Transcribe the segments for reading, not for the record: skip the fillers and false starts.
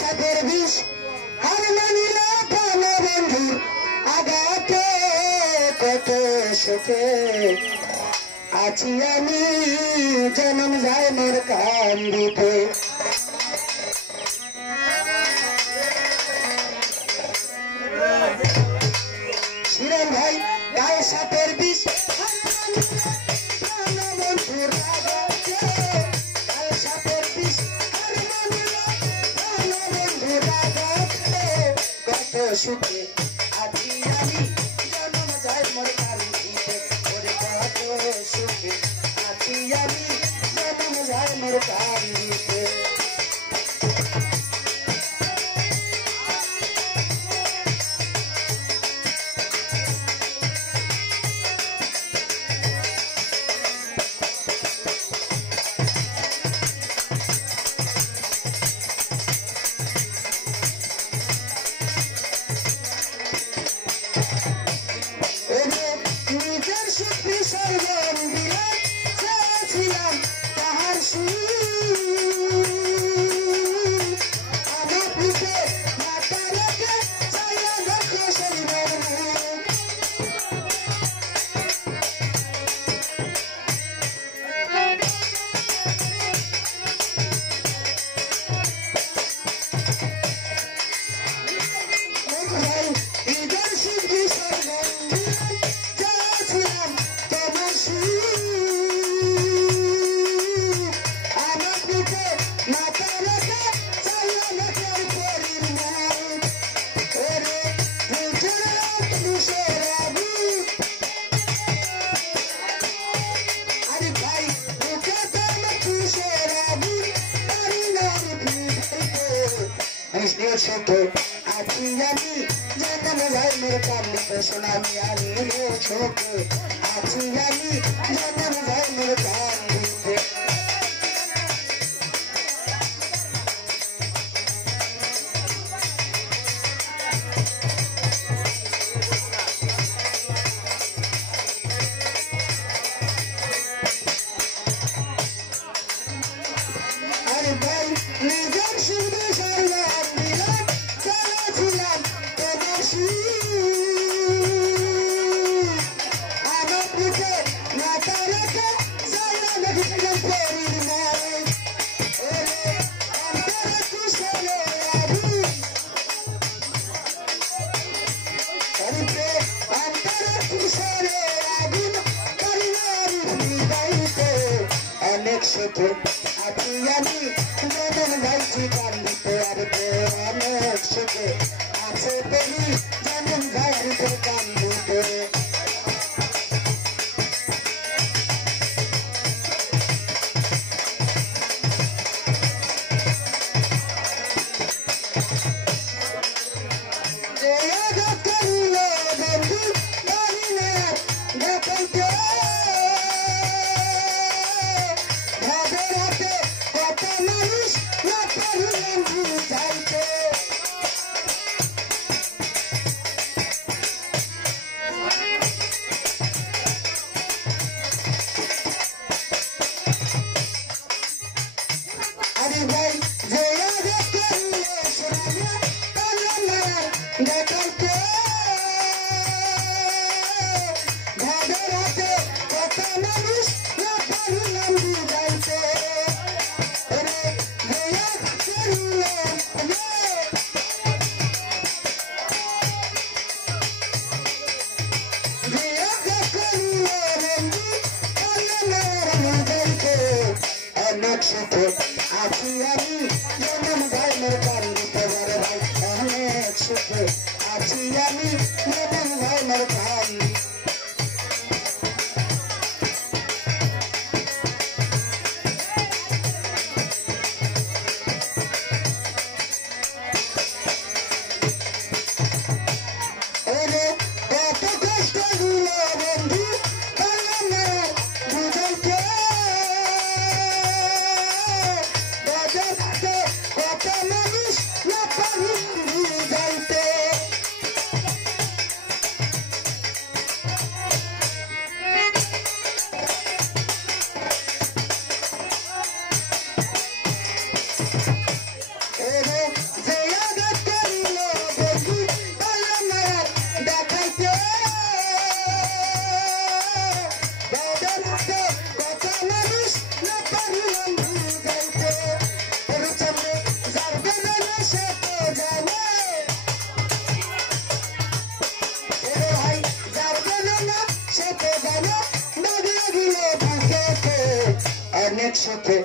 সাথের বিষ আর মানিল ভালো বন্ধু আগাতে কত সুখে আছি আমি জনম যায় মোর কান্দিতে শিরন ভাই গায়ে সাথের বিষ ভালো বন্ধুর আগাতে গায়ে সাথের বিষ সুখে আছি আমি জনম যায় মোর কান্দিতে ওরে কত সুখে আছি আমি জনম যায় মোর কান্দিতে আছি আমি জনম যায় মোর কান্দিতে সোনামি আমি ছোকে আছি আমি জনম যায় মোর কান্দিতে আরে ভাই নিজের শুধু অনেক সুখে আছি আমি জনম যাইছি কান্দিতে আর অনেক সুখে আছে তুমি জনম যাইতে কান্দিতে আছি আমি জনম যায় মোর কান্দিতে ভাই অনেক সুখে আছি আমি জনম যায় মোর কান্দিতে কত সুখে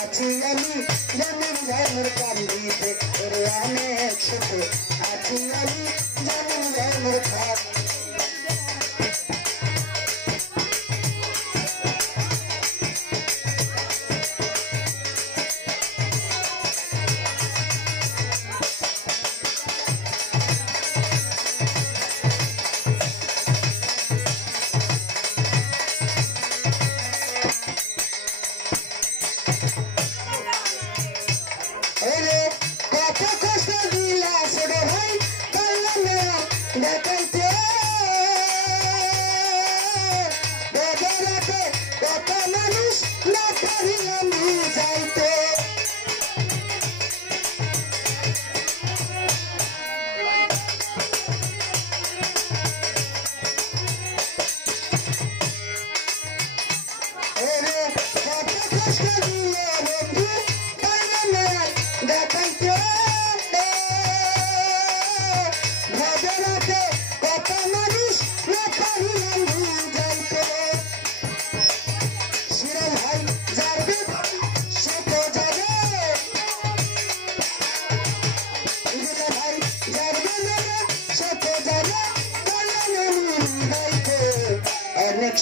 আছি আমি জনম জন্মের কান্দিতে ওরে অনেক সুখে আছি আমি জনম জন্মের কান্দিতে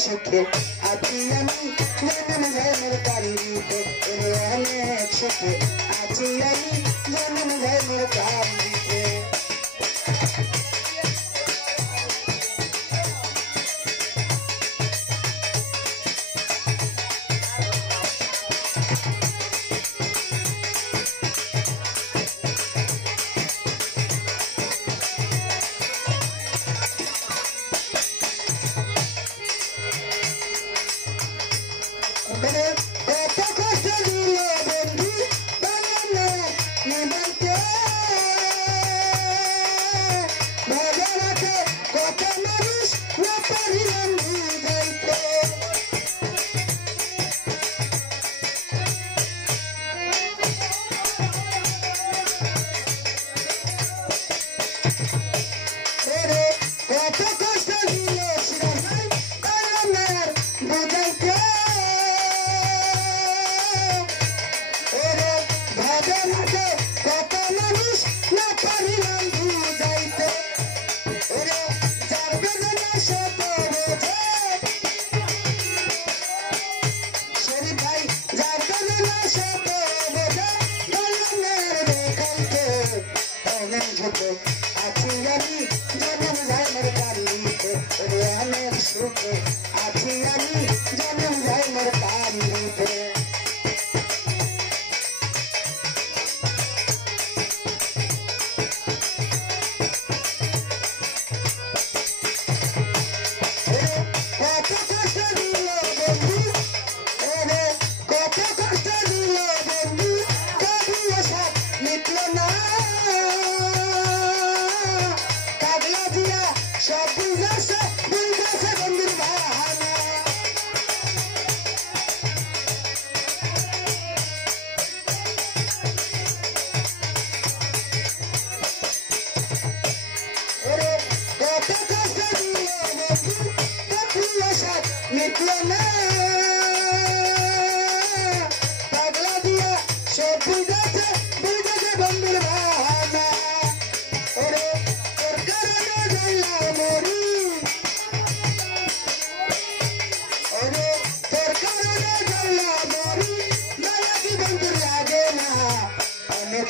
সুখে আছি আমি জনম জন্মের কান্দিতে ওরে অনেক সুখে আছি আমি জনম জন্মের কান্দিতে আছি আমি জনম জন্মের কান্দিতে ওরে অনেক সুখে আছি আমি জনম জন্মের কান্দিতে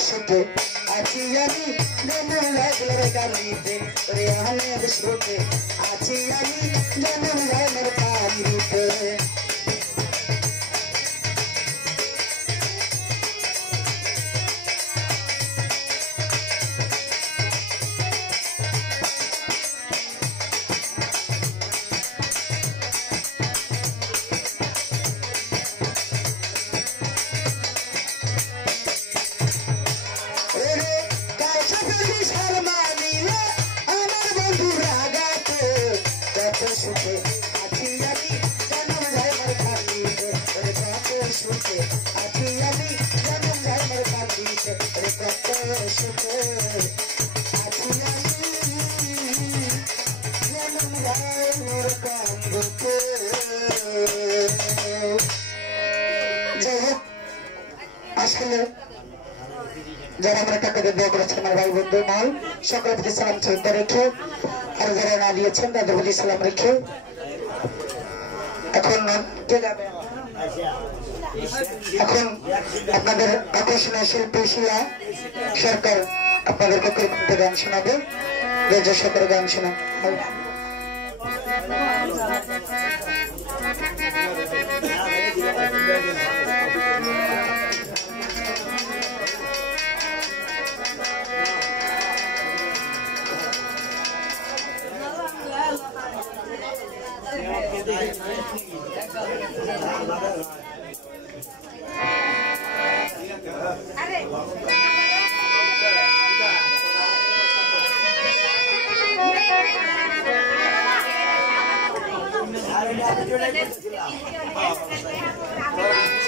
সুখে আছি আমি জনম জন্মের কান্দিতে ওরে অনেক সুখে আছি আমি জনম জন্মের কান্দিতে সুখে আছি আমি জনম জন্মের কান্দিতে ওরে কত সুখে আছি আমি জনম জন্মের কান্দিতে ওরে কত সুখে আছি আমি জনম জন্মের কান্দিতে আসলে যারা আমরা টাকা দিয়ে দোয়া করেছেন আমার ভাই বন্ধু মাল সকলের প্রতি সালাম শ্রদ্ধা রেখে আর যারা না দিয়েছেন তাদের প্রতি সালাম রেখে এখন এখন আপনাদের আকর্ষণীয় শিল্পী শিলা সরকার আপনাদের পক্ষে গান শোনাবে রেজা সরকার গান শোনাবে Ayo,